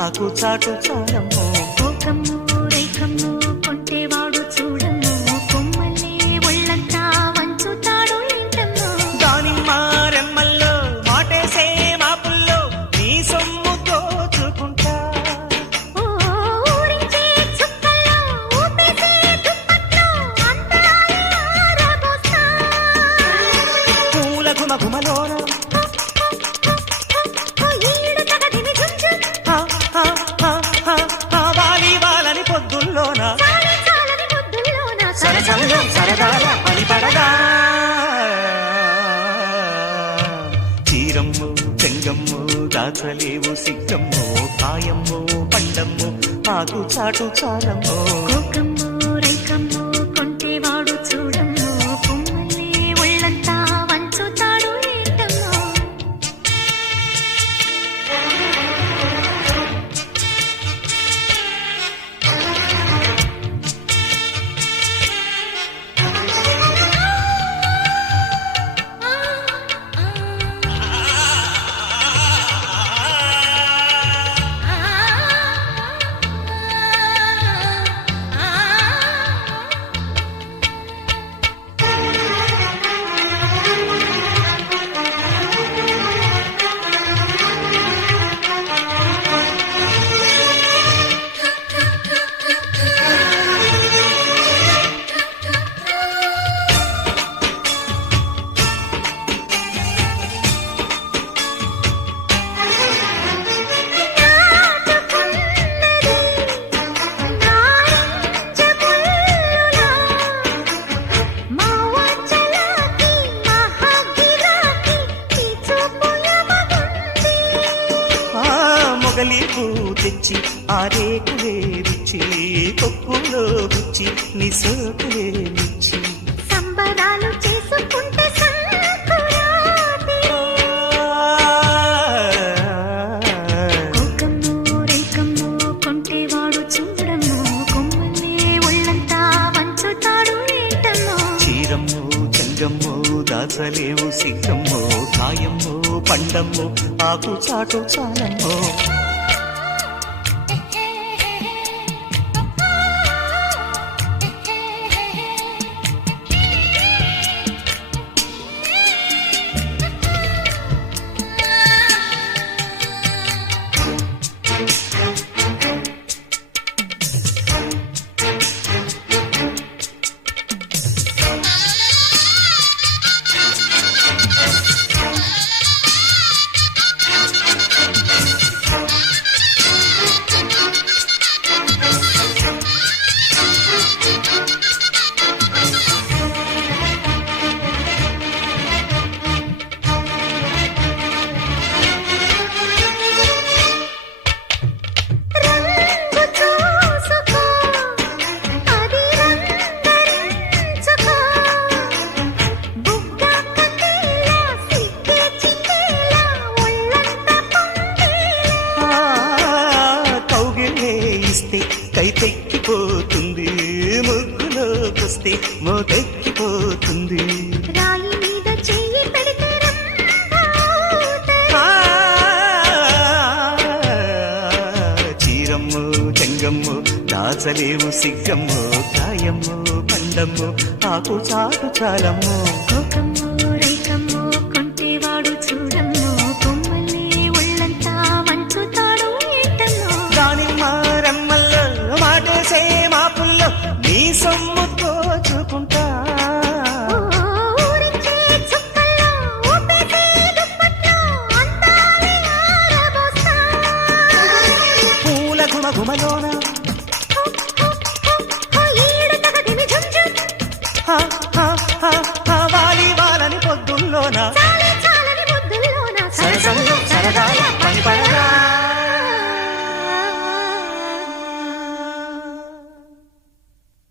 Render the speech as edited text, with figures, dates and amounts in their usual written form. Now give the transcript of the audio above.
ఆకు చాటు చాలమ్మో కోకమ్ము రేకమ్ము కొంటేవాడు చూడమ్ము కొమ్మల్ని ఒళ్ళంతా వంచుతాడు ఏంటమ్మో దానిమ్మ రెమ్మల్లో మాటేసే మాపుల్లో నీ సొమ్ము దోచుకుంటా ఊరించే చుక్కల్లో ఊపేసే దుప్పట్లో అందాలే ఆరబోస్తా పూల గుమగుమలోన ఈడు తగదిమి ఝుంఝుం వాలి వాలని పొద్దుల్లోన చాలే చాలని పొద్దుల్లోన సరసంలో సరదాల పని పడగా చీరమ్మో చెంగమ్మో దాచలేవు సిగ్గమ్మో కాయమ్మో పండమ్మో ఆకు చాటు చాలమ్మో కోకమ్ము రేకమ్ము కొంటేవాడు చూడమ్ము కొమ్మల్ని ఒళ్ళంతా వంచుతాడు ఏంటమ్మో మొగలి పూ తెచ్చి ఆరేకులే విచ్చి కొప్పులో గుచ్చి నీ సోకులే నిచ్చి సంబరాలు చేసుకుంటే సంకురాత్రి కోకమ్ము రేకమ్ము కొంటేవాడు చూడమ్ము కొమ్మల్ని ఒళ్ళంతా వంచుతాడు ఏంటమ్మో చీరమ్మో చెంగమ్మో దాచలేవు సిగ్గమ్మో కాయమ్మో పండమ్మో ఆకు చాటు చాలమ్మో రంగు చూసుకో అది రంగరించుకో బుగ్గ కథేలా సిగ్గే చిక్కేలా ఒళ్ళంతా పొంగేలా కౌగిలే ఇస్తే కైపెక్కిపోతుంది ముగ్గులోకొస్తే మోకెక్కిపోతుంది రాయి మీద చెయ్యి పెడితే రంగవుతది చీరమ్మో చెంగమ్మో దాచలేవు సిగ్గమ్మో కాయమ్మో పండమ్మో ఆకు చాటు చాలమ్మో కోకమ్ము రేకమ్ము కొంటేవాడు చూడమ్ము కొమ్మల్ని ఒళ్ళంతా వంచుతాడు ఏంటమ్మో దానిమ్మ రెమ్మల్లో మాటేసే మాపుల్లో నీ సొమ్ము దోచుకుంటా ఊరించే చుక్కల్లో ఊపేసే దుప్పట్లో అందాలే ఆరబోస్తా పూల గుమగుమలోన